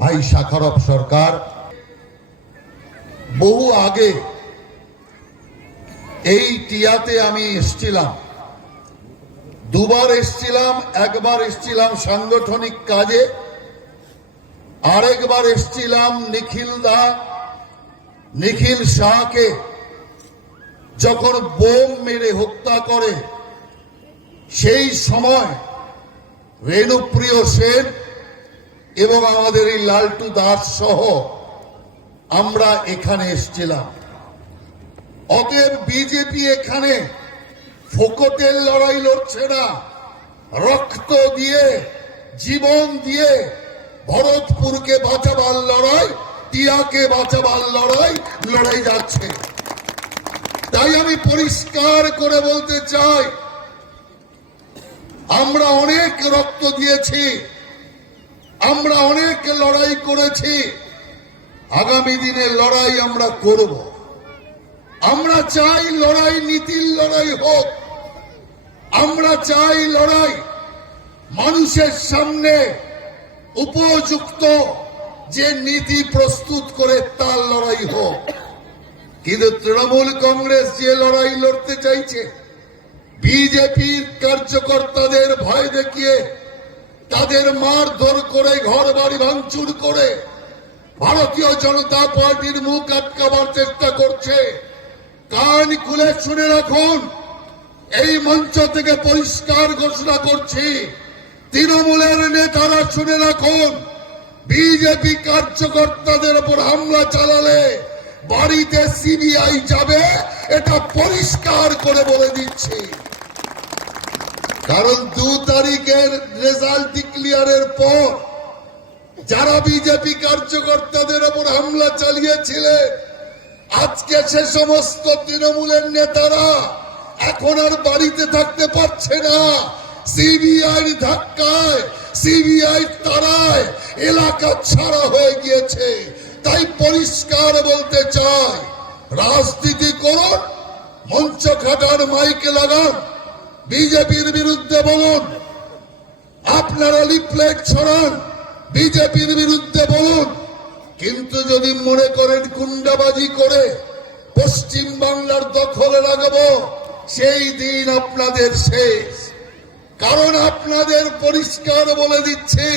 ভাই শাখারফ সরকার বহু আগে এই টিয়াতে আমি এসেছিলাম, দুবার এসেছিলাম। একবার এসেছিলাম সাংগঠনিক কাজে, আরেকবার এসেছিলাম নিখিল শাহকে যখন বোম মেরে হত্যা করে। সেই সময় রেণুপ্রিয় সেন এবং আমাদের এই লালটু দাস সহ আমরা এখানে এসেছিলাম। অতএব বিজেপি এখানে ফোকটের লড়াই লড়ছে না, রক্ত দিয়ে জীবন দিয়ে ভরতপুরকে বাঁচাবার লড়াই, টিয়াকে বাঁচাবার লড়াই যাচ্ছে। তাই আমি পরিষ্কার করে বলতে চাই, আমরা অনেক রক্ত দিয়েছি, আমরা অনেক লড়াই করেছি, আগামী দিনে লড়াই আমরা করব। আমরা চাই লড়াই নীতির লড়াই হোক, আমরা চাই লড়াই মানুষের সামনে উপযুক্ত যে নীতি প্রস্তুত করে তার লড়াই হোক। কিন্তু তৃণমূল কংগ্রেস যে লড়াই লড়তে চাইছে, বিজেপির কার্যকর্তাদের ভয় দেখিয়ে, তাদের মারধর করে, ঘর বাড়ি ভাঙচুর করে ভারতীয় জনতা পার্টির মুখ আটকাবার চেষ্টা করছে। কান খুলে শুনে রাখুন, এই মঞ্চ থেকে পরিষ্কার ঘোষণা করছি, তৃণমূলের নেতারা শুনে রাখুন, বিজেপি কার্যকর্তাদের উপর হামলা চালালে বাড়িতে সিবিআই যাবে, এটা পরিষ্কার করে বলে দিচ্ছি। কারণ 2 তারিখের রেজাল্ট ডিক্লিয়ারের পর যারা বিজেপি কার্যকর্তাদের উপর হামলা চালিয়েছিলেন, আজকে সে সমস্ত তৃণমূলের নেতারা এখন আর বাড়িতে থাকতে পারছে না। সিবিআই ধাক্কায়, সিবিআই তারায় এলাকা ছাড়া হয়ে গিয়েছে। তাই পরিষ্কার বলতে চাই, রাজনীতি করুন, মঞ্চ খাটার মাইকে লাগান, বিজেপির বিরুদ্ধে বলুন, আপনারা লিফলেট ছড়ান, বিজেপির বিরুদ্ধে বলুন। কিন্তু যদি মনে করেন গুন্ডাবাজি করে পশ্চিম বাংলার দখলে লাগাবো, সেই দিন আপনাদের শেষ। কারণ আপনাদের পরিষ্কার বলে দিচ্ছি,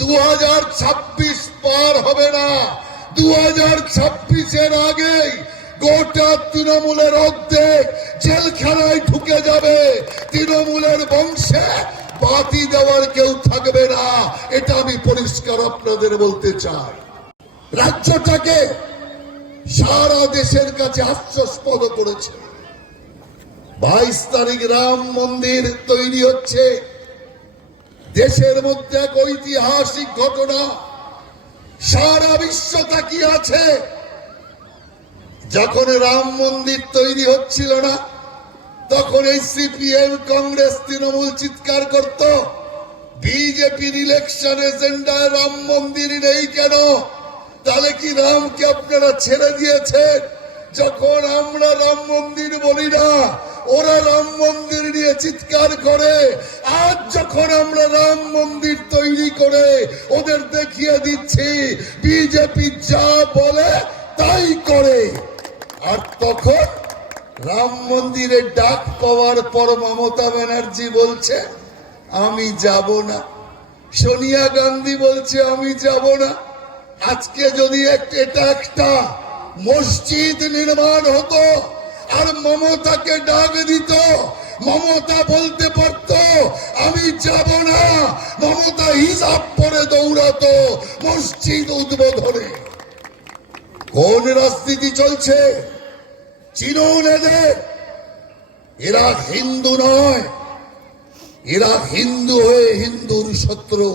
2026 পার হবে না, 2026-এর আগেই গোটা তৃণমূলের অর্ধেক জেলখানায় ঢুকে যাবে। তৃণমূলের বংশে বাতি দেওয়ার কেউ থাকবে না, এটা আমি পরিষ্কার আপনাদের বলতে চাই। রাজ্যটাকে সারা দেশের কাছে হাস্যাস্পদ করেছে। 22 তারিখ রাম মন্দির তৈরি হচ্ছে, দেশের মধ্যে এক ঐতিহাসিক ঘটনা, সারা বিশ্ব তাকিয়ে আছে। যখন রাম মন্দির তৈরি হচ্ছিল না, তখন এই সিপিএম, কংগ্রেস, তৃণমূল চিৎকার করত, বিজেপির ইলেকশন এজেন্ডায় রাম মন্দির নেই কেন? তাহলে কি রামকে আপনারা ছেড়ে দিয়েছেন? যখন আমরা রাম মন্দির বলি না, ওরা রাম মন্দির নিয়ে চিৎকার করে। আজ যখন আমরা রাম মন্দির তৈরি করে ওদের দেখিয়ে দিচ্ছি, বিজেপি যা বলে তাই করে। আর তখন রাম মন্দিরের ডাক পাওয়ার পর মমতা ব্যানার্জি বলছে আমি যাব না, সোনিয়া গান্ধী বলছে আমি যাব না। আজকে যদি এটা একটা মসজিদ নির্মাণ হতো আর মমতাকে ডাক দিত, মমতা বলতে পারত আমি যাব না, মমতা হিসাব করে দৌড়াতো মসজিদ উদ্বোধনে। কোন রাজনীতি চলছে? চিনুন এদের। এরা হিন্দু নয়, এরা হিন্দু হয়ে হিন্দুর শত্রু।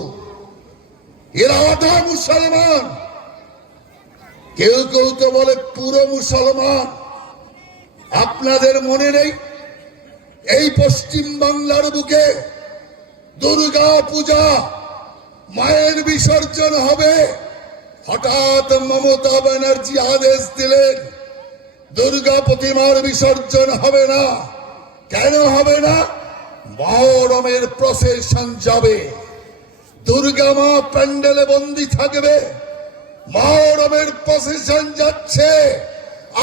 এরা আধা মুসলমান, কেউ কেউ তো বলে পুরো মুসলমান। আপনাদের মনে নেই, এই পশ্চিম বাংলার বুকে দুর্গা পূজা, মায়ের বিসর্জন হবে। হঠাৎ মমতা ব্যানার্জি আদেশ দিলেন দুর্গা প্রতিমার বিসর্জন হবে না। কেন হবে না? মহরমের প্রসেশন যাবে, দুর্গা মা প্যান্ডেলে বন্দি থাকবে, মহরমের প্রসেশন যাচ্ছে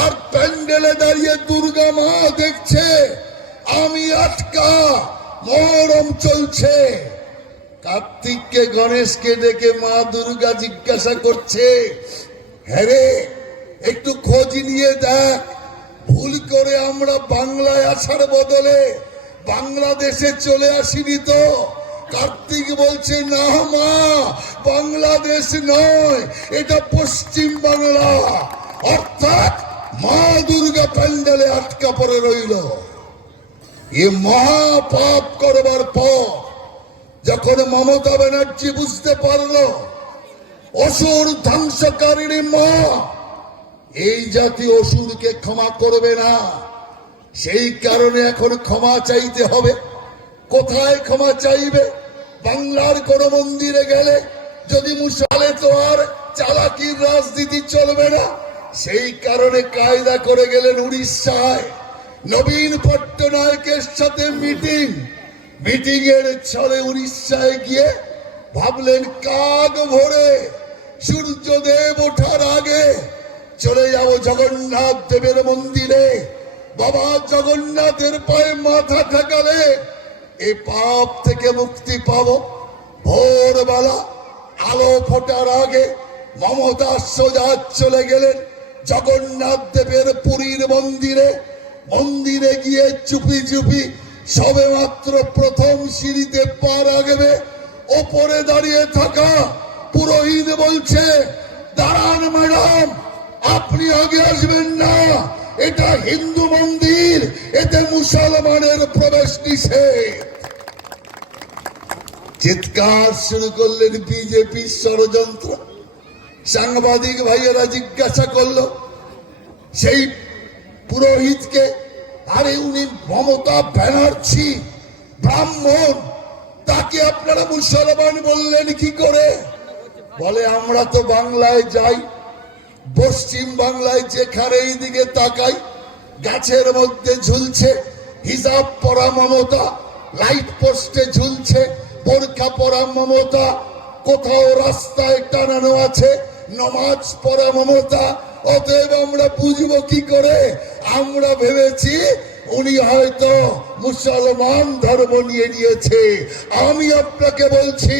আর প্যান্ডেলে দাঁড়িয়ে দুর্গা মা দেখছে আমি আটকা, মহরম চলছে। কার্তিককে গণেশকে ডেকে মা দুর্গা জিজ্ঞাসা করছে, হ্যাঁ রে একটু খোঁজ নিয়ে দেখ, ভুল করে আমরা বাংলায় আসার বদলে বাংলাদেশে চলে আসিনি তো? কার্তিক বলছে, না মা, বাংলাদেশ নয়, এটা পশ্চিম বাংলা। অর্থাৎ মা দুর্গা প্যান্ডেলে আটকা পড়ে রইল। এ মহা পাপ করবার পর যখন মমতা ব্যানার্জি বুঝতে পারলো অসুর ধ্বংসকারিণী মা এই জাতীয় অসুরকে ক্ষমা করবে না, সেই কারণে এখন ক্ষমা চাইতে হবে। কোথায় ক্ষমা চাইবে? বাংলার কোন মন্দিরে গেলে যদি মুসালে তো আর চালাকির রাজনীতি চলবে না, সেই কারণে কায়দা করে গেলেন উড়িষ্যায়। নবীন পট্টনায়কের সাথে মিটিং এর ছলে উড়িষ্যায় গিয়ে ভাবলেন কাক ভোরে সূর্যদেব ওঠার আগে চলে যাব জগন্নাথ দেবের মন্দিরে। বাবা জগন্নাথের পায়ে মাথা ঠেকালে এই পাপ থেকে মুক্তি পাবো। ভোরবেলা আলো ফোটার আগে মমতা সোজা চলে গেলেন জগন্নাথ দেবের পুরীর মন্দিরে গিয়ে চুপি চুপি সবে মাত্র প্রথম সিঁড়িতে পা রাখবে, ওপরে দাঁড়িয়ে থাকা পুরোহিত বলছে, দাঁড়ান ম্যাডাম, আপনি আগে আসবেন না, এটা হিন্দু মন্দির, এতে মুসলমানের প্রবেশ নিষেধ। চিৎকার শুরু করলেন বিজেপি ষড়যন্ত্র। সাংবাদিক ভাইয়েরা জিজ্ঞাসা করলো সেই পুরোহিতকে, আরে উনি মমতা ব্যানার্জি ব্রাহ্মণ, তাকে আপনারা মুসলমান বললেন কি করে? বলে আমরা তো বাংলায় যাই, পশ্চিম বাংলায় যেখানে এই দিকে তাকাই গাছের মধ্যে ঝুলছে হিজাব পরা মমতা, লাইট পোস্টে ঝুলছে বোরখা পরা মমতা, কোথাও রাস্তায় টানানো আছে নমাজ পড়া মমতা। অতএব আমরা বুঝবো কি করে? আমরা ভেবেছি উনি হয়তো মুসলমান ধর্ম নিয়ে নিয়েছে। আমি আপনাকে বলছি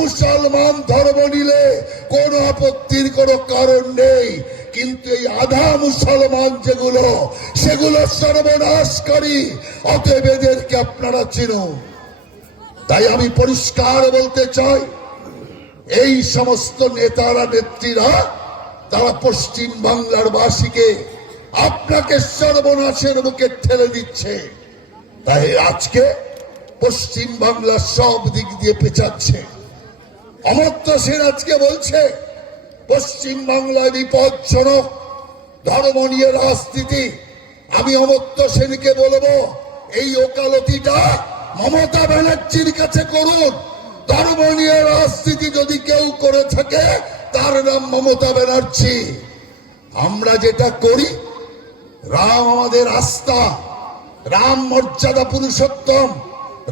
মুসলমান ধর্ম নিলে কোন আপত্তির কোনো কারণ নেই, কিন্তু এই আধা মুসলমান যেগুলো সেগুলো সর্বনাশকারী। অতএব এদেরকে আপনারা চিনুন। তাই আমি পরিষ্কার বলতে চাই, এই সমস্ত নেতারা নেত্রীরা তারা পশ্চিম বাংলার বাসীকে আপনাকে সর্বনাশের মুখে ঠেলে দিচ্ছে। তাই আজকে পশ্চিম বাংলার সব দিক দিয়ে পেঁচাচ্ছে। অমর্ত্য সেন আজকে বলছে পশ্চিম বাংলায় বিপজ্জনক ধর্ম নিয়ে রাজনীতি। আমি অমর্ত্য সেনকে বলবো, এই ওকালতিটা মমতা ব্যানার্জির কাছে করুন। ধর্ম নিয়ে রাজনীতি যদি কেউ করে থাকে তার নাম মমতা ব্যানার্জি। আমরা যেটা করি, রাম আমাদের আস্থা, রাম মর্যাদা পুরুষোত্তম,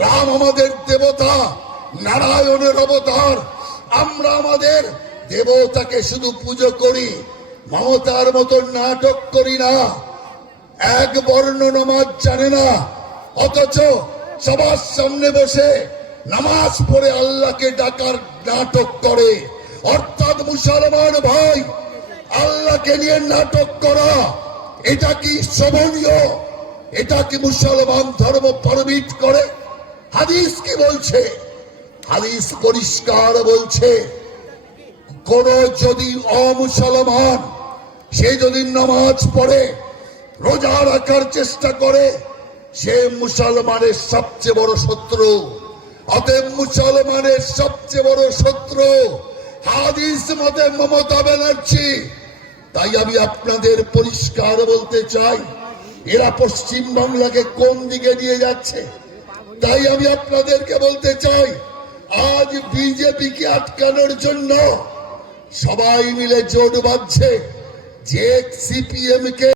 রাম আমাদের দেবতা, নারায়ণের অবতার। আমরা আমাদের দেবতাকে শুধু পুজো করি, মমতার মতো নাটক করি না। এক বর্ণ নামাজ জানে না, অথচ সবার সামনে বসে নামাজ পড়ে আল্লাহকে ডাকার নাটক করে। অর্থাৎ মুসলমান ভাই, আল্লাহকে নিয়ে নাটক করা এটা কি শোভনীয়? এটা কি মুসলমান ধর্ম পারমিট করে? হাদিস কি বলছে? হাদিস পরিষ্কার বলছে, কোন যদি অমুসলমান সে যদি নামাজ পড়ে রোজা রাখার চেষ্টা করে, সে মুসলমানের সবচেয়ে বড় শত্রু। অতএব মুসলমানের সবচেয়ে বড় শত্রু হাদিস মতে মমতা ব্যানার্জি। তাই আমি আপনাদের পরিষ্কার বলতে চাই, এরা পশ্চিম বাংলাকে কোন দিকে নিয়ে যাচ্ছে। তাই আমি আপনাদেরকে বলতে চাই, আজ বিজেপিকে আটকানোর জন্য সবাই মিলে জোট বাঁধছে যে সিপিএম কে